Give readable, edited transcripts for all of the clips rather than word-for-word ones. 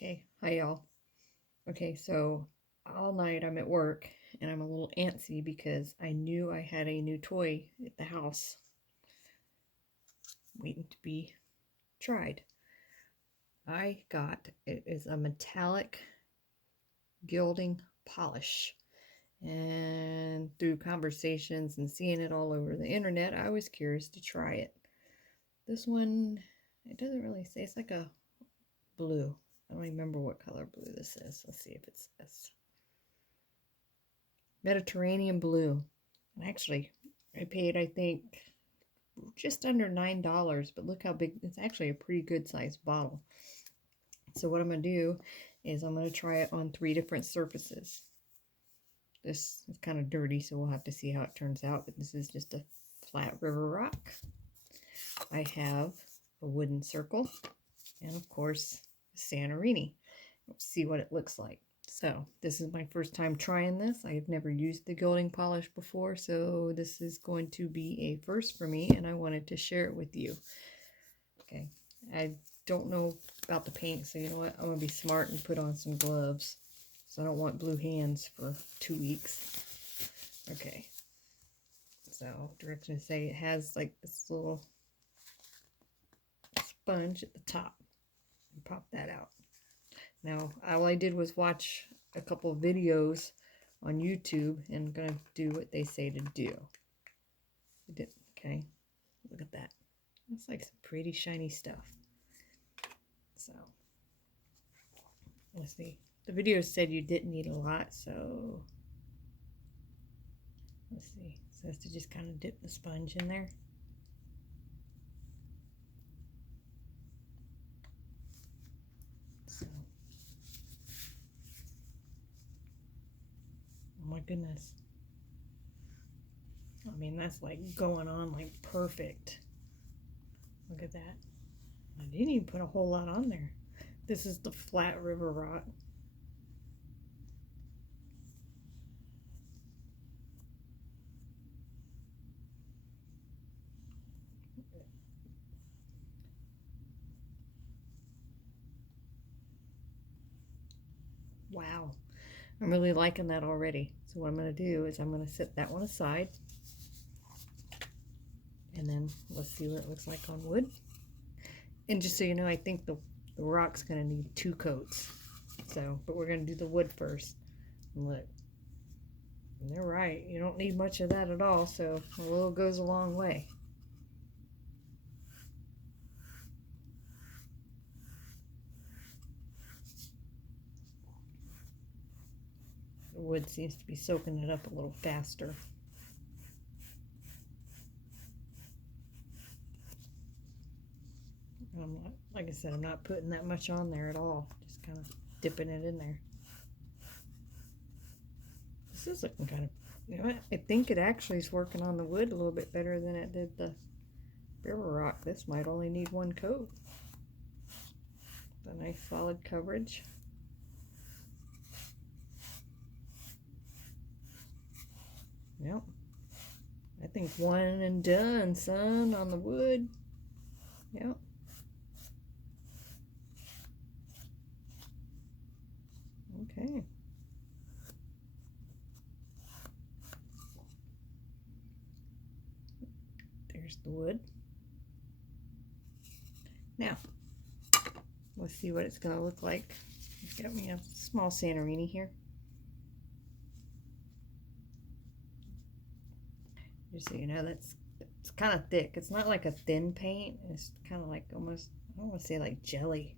Okay, hi y'all. Okay, so all night I'm at work and I'm a little antsy because I knew I had a new toy at the house waiting to be tried. It is a metallic gilding polish. And through conversations and seeing it all over the internet, I was curious to try it. This one, it doesn't really say, it's like a blue. I don't remember what color blue this is. Let's see if it's this. Mediterranean blue. And actually, I paid, I think, just under $9, but look how big. It's actually a pretty good sized bottle. So what I'm going to do is I'm going to try it on 3 different surfaces. This is kind of dirty, so we'll have to see how it turns out, but this is just a flat river rock. I have a wooden circle, and of course, Santorini. Let's see what it looks like. So this is my first time trying this. I have never used the gilding polish before, so this is going to be a first for me, and I wanted to share it with you. Okay, I don't know about the paint, so you know what? I'm going to be smart and put on some gloves. So I don't want blue hands for 2 weeks. Okay, so directions say it has like this little sponge at the top. And pop that out. Now, all I did was watch a couple of videos on YouTube, and I'm going to do what they say to do. Okay, look at that. That's like some pretty shiny stuff. So, let's see. The video said you didn't need a lot, so let's see. So that's to just kind of dip the sponge in there. So, oh my goodness. I mean, that's like going on like perfect. Look at that. I didn't even put a whole lot on there. This is the flat river rock. Wow, I'm really liking that already. So what I'm going to do is I'm going to set that one aside. And then let's see what it looks like on wood. And just so you know, I think the rock's going to need 2 coats. So, but we're going to do the wood first. And look, and they're right. You don't need much of that at all. So a little goes a long way. The wood seems to be soaking it up a little faster. Like I said, I'm not putting that much on there at all. Just kind of dipping it in there. This is looking kind of, you know what? I think it actually is working on the wood a little bit better than it did the river rock. This might only need 1 coat. A nice solid coverage. Yep. I think 1 and done, son, on the wood. Yep. Okay. There's the wood. Now, let's see what it's going to look like. It's got me a small Santorini here. Just so you know, it's kind of thick. It's not like a thin paint. It's kind of like almost, I don't want to say like jelly.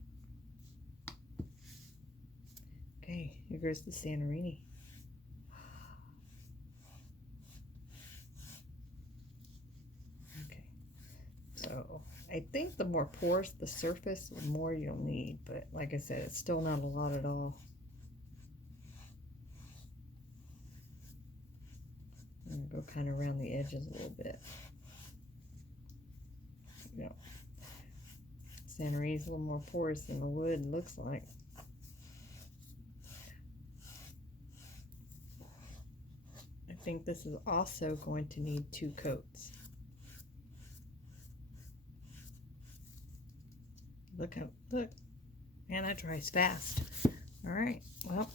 Okay, here goes the Santorini. Okay, so I think the more porous the surface, the more you'll need. But like I said, it's still not a lot at all. I'm going to go kind of around the edges a little bit. You know, Santorini's a little more porous than the wood looks like. I think this is also going to need 2 coats. Look, Man, that dries fast. All right, well,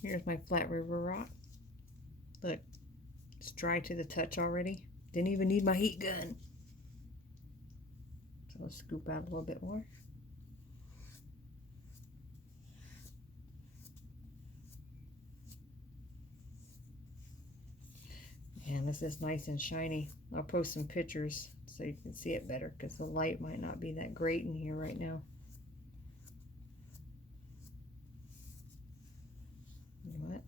here's my flat river rock. Look, it's dry to the touch already. Didn't even need my heat gun. So let's scoop out a little bit more. And this is nice and shiny. I'll post some pictures so you can see it better because the light might not be that great in here right now. You know what?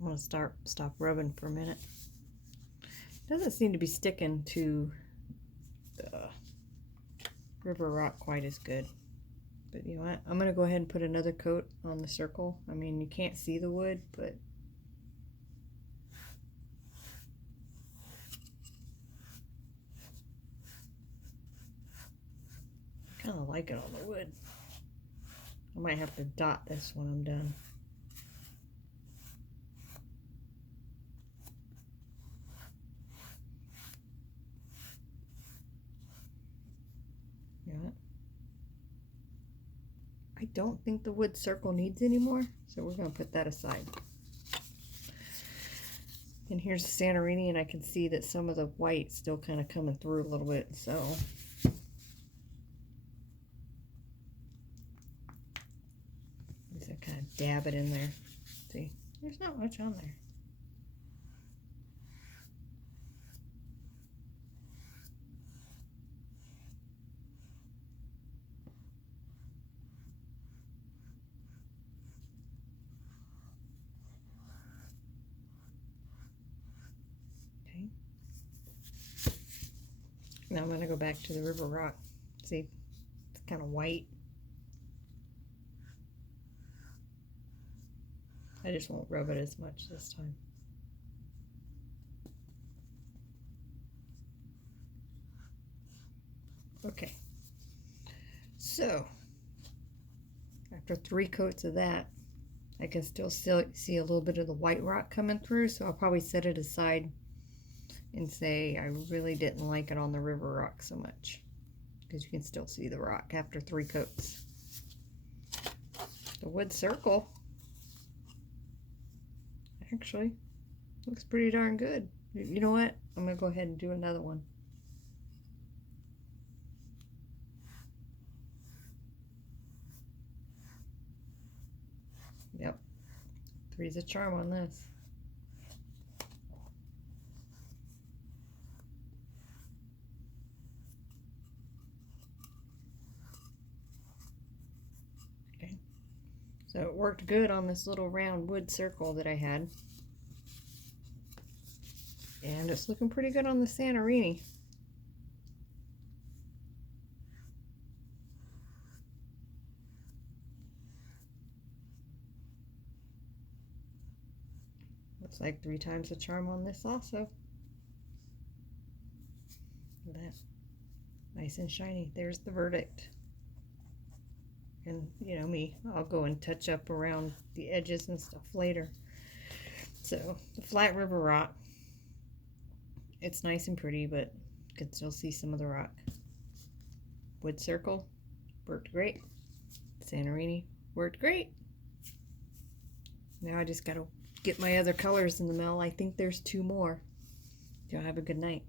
I'm going to stop rubbing for a minute. Doesn't seem to be sticking to the river rock quite as good. But you know what? I'm going to go ahead and put another coat on the circle. I mean, you can't see the wood, but I kind of like it on the wood. I might have to dot this when I'm done. You know what? I don't think the wood circle needs any more, so we're going to put that aside. And here's the Santorini, and I can see that some of the white's still kind of coming through a little bit, so I kind of dab it in there. See, there's not much on there. Okay. Now I'm going to go back to the river rock. See, it's kind of white. I just won't rub it as much this time. Okay, so after 3 coats of that, I can still see a little bit of the white rock coming through, so I'll probably set it aside and say I really didn't like it on the river rock so much, because you can still see the rock after 3 coats. The wood circle actually looks pretty darn good. You know what? I'm gonna go ahead and do another one. Yep, 3's a charm on this. Okay, so it worked good on this little round wood circle that I had. And it's looking pretty good on the Santorini. Looks like 3 times the charm on this also. Look at that. Nice and shiny. There's the verdict. And you know me, I'll go and touch up around the edges and stuff later. So the flat river rock, it's nice and pretty, but you can still see some of the rock. Wood circle worked great. Santorini worked great. Now I just gotta get my other colors in the mail. I think there's 2 more. Y'all have a good night.